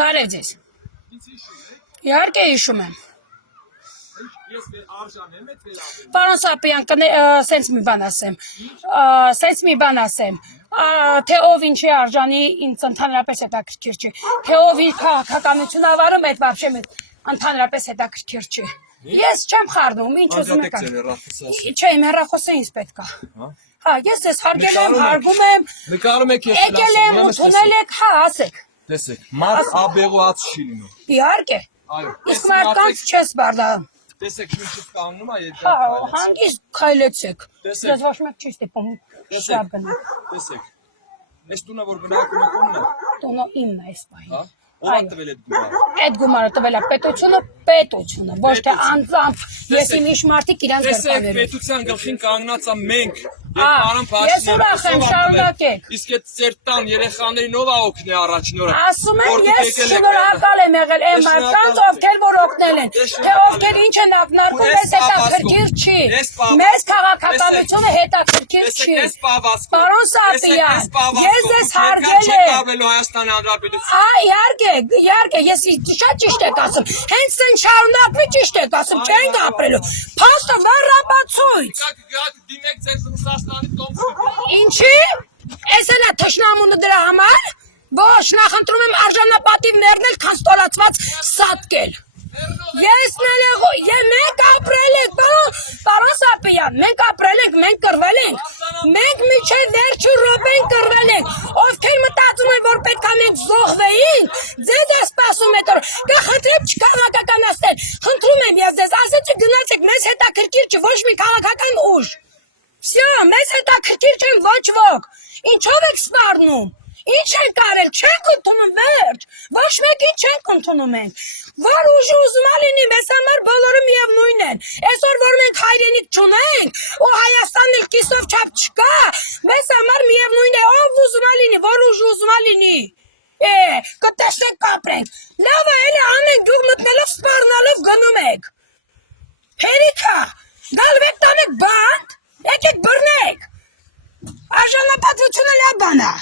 Բարև ձեզ։ Իհարկե հիշում եմ։ Պարոն Սապյան, սենց մի բան ասեմ, թե ով ինչի արժանի ինձ ընդհանրապես հետաքրքիր չէ, թե ով իր քաղաքականություն ավարում այդ վաբշե ընդհանրապես հետաքրքիր չէ։ Ես չեմ խառնում, ինչ ուզում եք։ Չէ, իմ հեռախոսը ինձ պետք է։ Հա, ես ես հարգել եմ, հարգում եմ։ Նկարում եք ես եկել եմ, ընդունել եք, հա, ասեք։ Տեսեք, մարդ աբեղուած չի լինում։ Իհարկե։ Իսկ մարդկանց չես բարդանում։ Տեսեք, ինչից կանգնում է երկար Հա, քայլեցեք։ հանգիստ քայլեցեք։ Դες ոչ մեկ չի ստիպում շապ գնալ։ Տեսեք։ Այս տունը որ բնակում եք ումն է։ Տունը իմն է այս պահին։ Հա։ Ո՞վ է տվել այդ գումարը։ Այդ գումարը տվել է պետությունը, ոչ թե անձամբ ես իմ իշ մարդիկ իրանց Տեսեք, գրպաներում։ պետության գլխին կանգնած է մենք։ Ես ուրախ եմ, շարունակեք։ Իսկ այդ ծեր տան երեխաներին ով է օգնի առաջնորը։ Ասում եմ, ես շնորհակալ եմ եղել այն մարդկանց, ովքեր որ օգնել են, թե ովքեր ինչ են ակնարկում, մեզ հետաքրքիր չի։ Մեզ քաղաքականությունը հետաքրքիր չի։ Պարոն Սապյան, ես ձեզ հարգել եմ։ Հայաստանի Հանրապետություն։ Իհարկե, ես շատ ճիշտ եք ասում։ Հենց սեն շարունակվի ճիշտ եք ասում, չենք ապրելու։ Փաստը բառապացույց։ Դիմեք ձեր Ռուսաստանի տոմսը։ Ինչի՞։ Էս է թշնամունը դրա համար։ Ոչ, նախընտրում եմ արժանապատիվ ներնել, քան ստորացված սատկել։ Մենք ապրել ենք, պարոն Սապյան, մենք ապրել ենք, մենք կռվել ենք, մենք միջև վերջի րոպեն կռվել ենք, ովքեր մտածում են, որ պետք է մենք զոհվեինք, ձեզ է սպասում այդ օր, կխնդրեմ չքաղաքականացնել, խնդրում եմ ես ձեզ, ասեցի գնացեք, մեզ հետաքրքիր չէ ոչ մի քաղաքական ուժ, մեզ հետաքրքիր չեն ոչ ոք, ինչով եք սպառնում, ինչ ենք արել, չենք ընդունում վերջ, ոչ մեկին չենք ընդունում ենք, որ ուժը ուզում է լինի, մեզ համար բոլորը միևնույն են, այսօր որ մենք հայրենիք չունենք, ու Հայաստանն էլ կիսով չափ չկա, մեզ համար միևնույն է, ով ուզում է լինի, որ ուժը ուզում է լինի, կտեսնենք կապրենք, լավ է, էլի ամեն գյուղ մտնելով սպառնալով գնում եք, հերիքա, գալվեք տանեք բանդ, եկեք բռնեք, արժանապատվությունը լավ բան է։